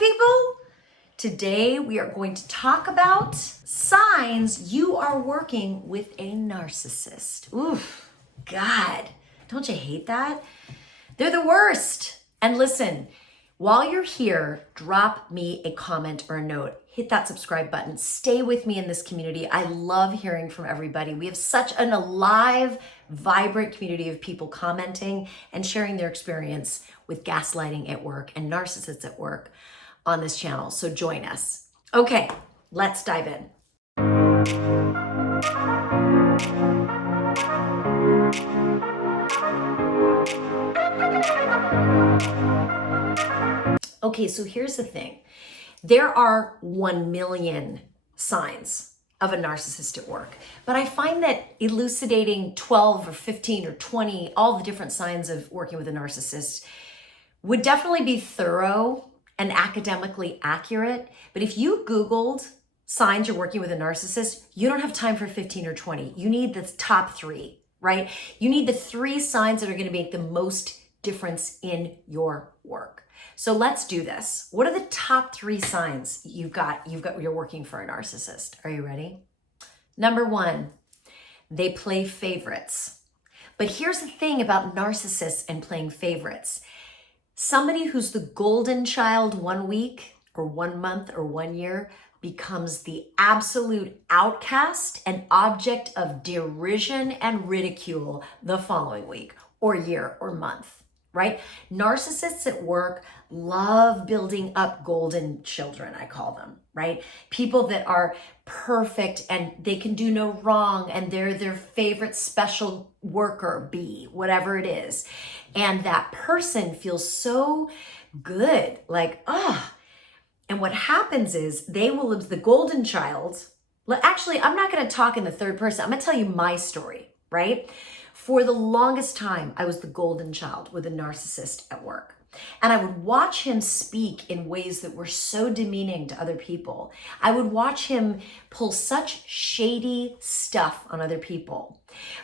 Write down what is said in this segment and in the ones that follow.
people? Today we are going to talk about signs you are working with a narcissist. Oof, God, don't you hate that? They're the worst. And listen, while you're here, drop me a comment or a note. Hit that subscribe button. Stay with me in this community. I love hearing from everybody. We have such an alive, vibrant community of people commenting and sharing their experience with gaslighting at work and narcissists at work on this channel. So join us. Okay, let's dive in. Okay, so here's the thing. There are 1 million signs of a narcissist at work, but I find that elucidating 12 or 15 or 20, all the different signs of working with a narcissist would definitely be thorough and academically accurate. But if you Googled signs you're working with a narcissist, you don't have time for 15 or 20. You need the top 3, right? You need the 3 signs that are going to make the most difference in your work. So let's do this. What are the top 3 signs you're working for a narcissist? Are you ready? Number 1, they play favorites. But here's the thing about narcissists and playing favorites. Somebody who's the golden child 1 week or 1 month or 1 year becomes the absolute outcast and object of derision and ridicule the following week or year or month, right? Narcissists at work love building up golden children, I call them, right? People that are perfect and they can do no wrong and they're their favorite special worker bee, whatever it is. And that person feels so good, like, And what happens is they will, the golden child, actually, I'm not going to talk in the third person. I'm going to tell you my story, right? For the longest time, I was the golden child with a narcissist at work. And I would watch him speak in ways that were so demeaning to other people. I would watch him pull such shady stuff on other people.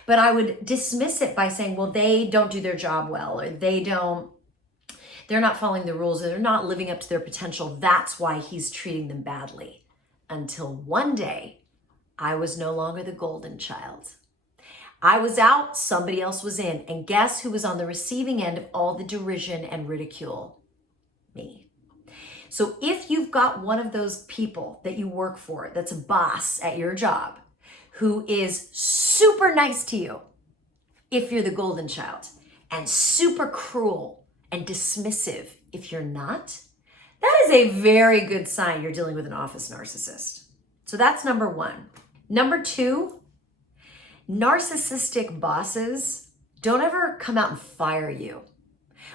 But I would dismiss it by saying, well, they don't do their job well, or they're not following the rules, or they're not living up to their potential. That's why he's treating them badly. Until one day, I was no longer the golden child. I was out, somebody else was in. And guess who was on the receiving end of all the derision and ridicule? Me. So if you've got one of those people that you work for, that's a boss at your job, who is super nice to you, if you're the golden child, and super cruel and dismissive if you're not, that is a very good sign you're dealing with an office narcissist. So that's number 1. Number 2, narcissistic bosses don't ever come out and fire you.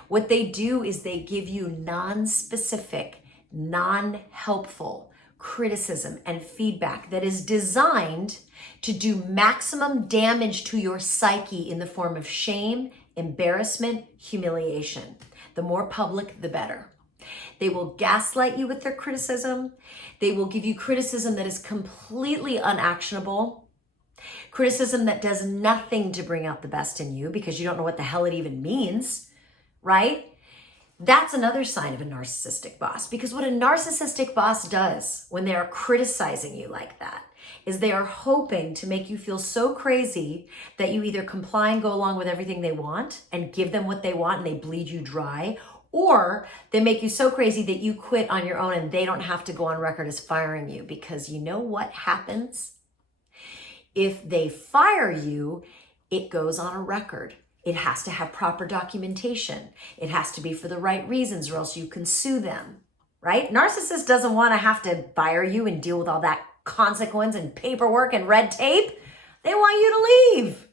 What they do is they give you non-specific, non-helpful criticism and feedback that is designed to do maximum damage to your psyche in the form of shame, embarrassment, humiliation. The more public, the better. They will gaslight you with their criticism. They will give you criticism that is completely unactionable. Criticism that does nothing to bring out the best in you because you don't know what the hell it even means, right? That's another sign of a narcissistic boss, because what a narcissistic boss does when they are criticizing you like that is they are hoping to make you feel so crazy that you either comply and go along with everything they want and give them what they want and they bleed you dry, or they make you so crazy that you quit on your own and they don't have to go on record as firing you. Because you know what happens? If they fire you, it goes on a record. It has to have proper documentation. It has to be for the right reasons, or else you can sue them, right? Narcissist doesn't want to have to fire you and deal with all that consequence and paperwork and red tape. They want you to leave,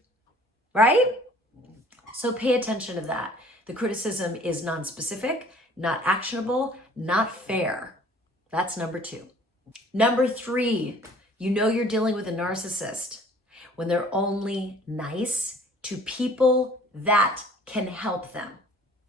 right? So pay attention to that. The criticism is non-specific, not actionable, not fair. That's number 2. Number 3, you know you're dealing with a narcissist when they're only nice to people that can help them,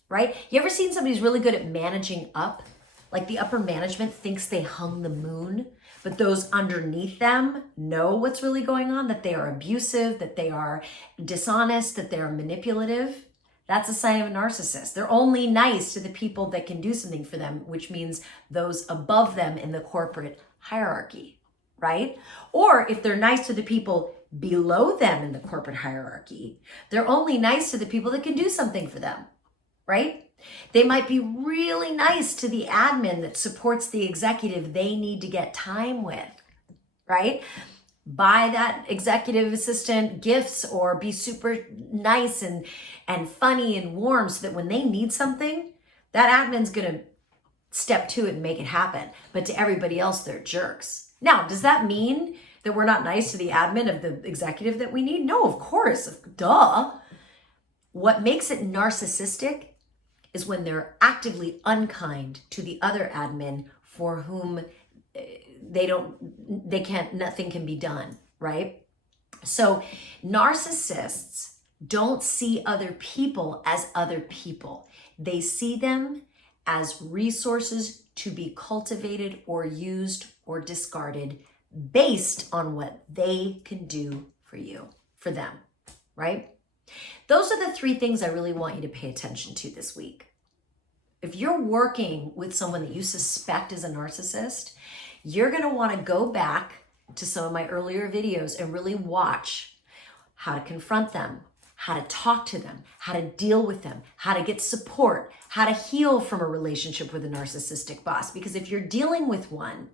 right? You ever seen somebody who's really good at managing up? Like the upper management thinks they hung the moon, but those underneath them know what's really going on, that they are abusive, that they are dishonest, that they are manipulative. That's a sign of a narcissist. They're only nice to the people that can do something for them, which means those above them in the corporate hierarchy, right? Or if they're nice to the people below them in the corporate hierarchy, they're only nice to the people that can do something for them, right? They might be really nice to the admin that supports the executive they need to get time with, right? Buy that executive assistant gifts or be super nice and funny and warm so that when they need something, that admin's gonna step to it and make it happen. But to everybody else, they're jerks. Now, does that mean that we're not nice to the admin of the executive that we need? No, of course, duh. What makes it narcissistic is when they're actively unkind to the other admin for whom nothing can be done, right? So narcissists don't see other people as other people. They see them as resources to be cultivated or used or discarded based on what they can do for them, right? Those are the three things I really want you to pay attention to this week. If you're working with someone that you suspect is a narcissist, you're going to want to go back to some of my earlier videos and really watch how to confront them, how to talk to them, how to deal with them, how to get support, how to heal from a relationship with a narcissistic boss. Because if you're dealing with one,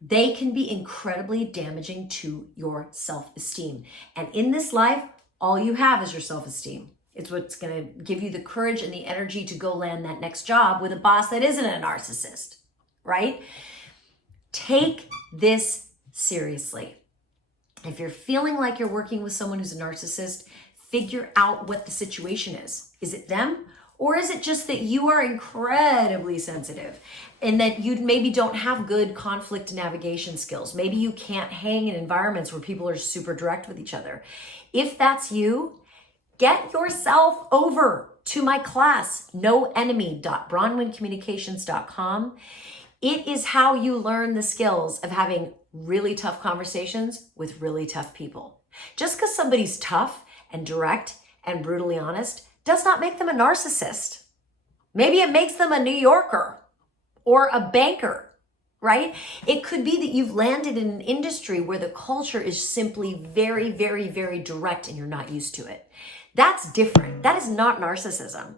they can be incredibly damaging to your self-esteem. And in this life, all you have is your self-esteem. It's what's going to give you the courage and the energy to go land that next job with a boss that isn't a narcissist, right? Take this seriously. If you're feeling like you're working with someone who's a narcissist, figure out what the situation is. Is it them? Or is it just that you are incredibly sensitive and that you maybe don't have good conflict navigation skills? Maybe you can't hang in environments where people are super direct with each other. If that's you, get yourself over to my class, noenemy.bronwyncommunications.com. It is how you learn the skills of having really tough conversations with really tough people. Just because somebody's tough and direct and brutally honest does not make them a narcissist. Maybe it makes them a New Yorker or a banker, right? It could be that you've landed in an industry where the culture is simply very, very, very direct and you're not used to it. That's different. That is not narcissism.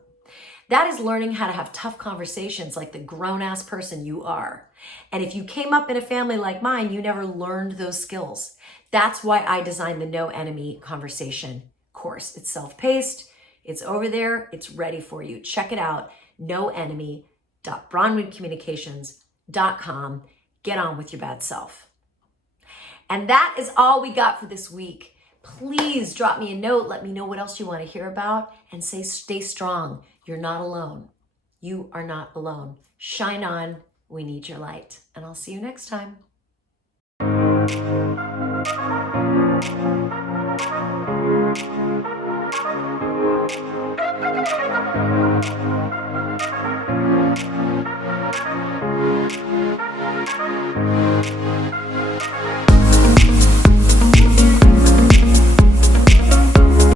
That is learning how to have tough conversations like the grown-ass person you are. And if you came up in a family like mine, you never learned those skills. That's why I designed the No Enemy Conversation course. It's self-paced. It's over there. It's ready for you. Check it out. noenemy.bronwyncommunications.com. Get on with your bad self. And that is all we got for this week. Please drop me a note. Let me know what else you want to hear about and say, stay strong. You're not alone. You are not alone. Shine on. We need your light. And I'll see you next time.